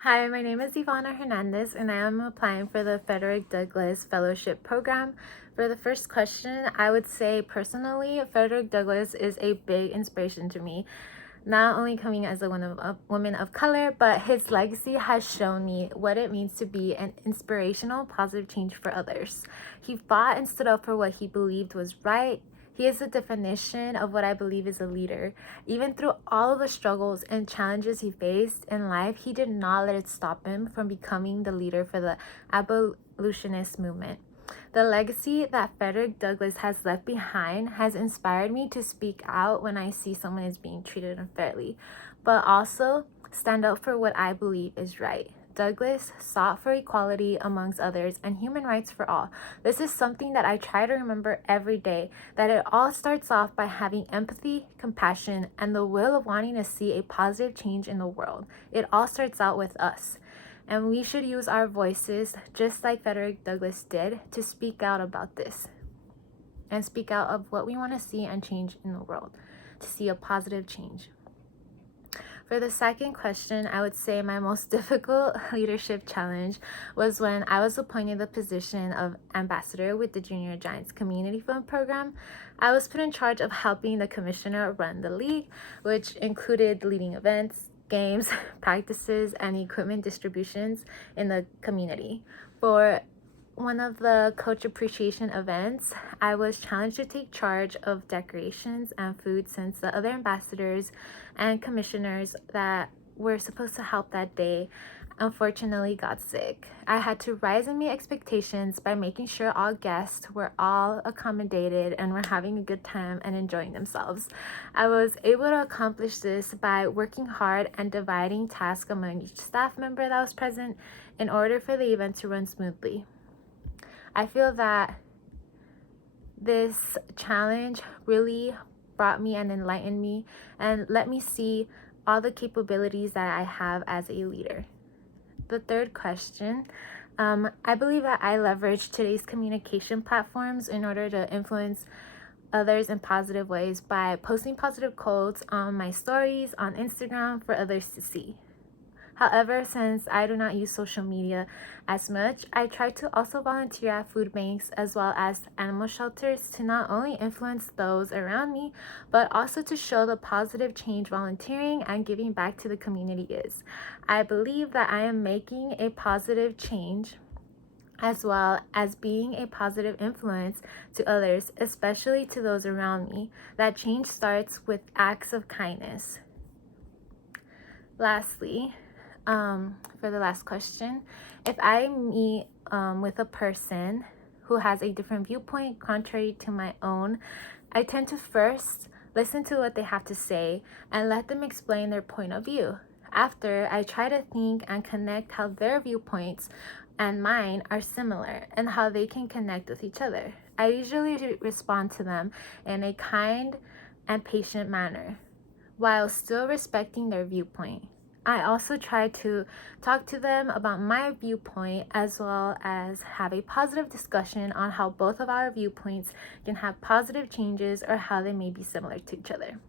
Hi, my name is Ivana Hernandez, and I am applying for the Frederick Douglass Fellowship Program. For the first question, I would say personally, Frederick Douglass is a big inspiration to me, not only coming as a woman of color, but his legacy has shown me what it means to be an inspirational, positive change for others. He fought and stood up for what he believed was right. He is the definition of what I believe is a leader. Even through all of the struggles and challenges he faced in life, he did not let it stop him from becoming the leader for the abolitionist movement. The legacy that Frederick Douglass has left behind has inspired me to speak out when I see someone is being treated unfairly, but also stand up for what I believe is right. Douglass sought for equality amongst others and human rights for all. This is something that I try to remember every day, that it all starts off by having empathy, compassion, and the will of wanting to see a positive change in the world. It all starts out with us. And we should use our voices, just like Frederick Douglass did, to speak out about this and speak out of what we want to see and change in the world, to see a positive change. For the second question, I would say my most difficult leadership challenge was when I was appointed the position of ambassador with the Junior Giants Community Fund Program. I was put in charge of helping the commissioner run the league, which included leading events, games, practices, and equipment distributions in the community. For one of the coach appreciation events, I was challenged to take charge of decorations and food since the other ambassadors and commissioners that were supposed to help that day unfortunately got sick. I had to rise and meet expectations by making sure all guests were all accommodated and were having a good time and enjoying themselves. I was able to accomplish this by working hard and dividing tasks among each staff member that was present in order for the event to run smoothly. I feel that this challenge really brought me and enlightened me and let me see all the capabilities that I have as a leader. The third question, I believe that I leverage today's communication platforms in order to influence others in positive ways by posting positive quotes on my stories on Instagram for others to see. However, since I do not use social media as much, I try to also volunteer at food banks as well as animal shelters to not only influence those around me, but also to show the positive change volunteering and giving back to the community is. I believe that I am making a positive change as well as being a positive influence to others, especially to those around me. That change starts with acts of kindness. Lastly, for the last question, if I meet with a person who has a different viewpoint contrary to my own, I tend to first listen to what they have to say and let them explain their point of view. After, I try to think and connect how their viewpoints and mine are similar and how they can connect with each other. I usually respond to them in a kind and patient manner while still respecting their viewpoint. I also try to talk to them about my viewpoint as well as have a positive discussion on how both of our viewpoints can have positive changes or how they may be similar to each other.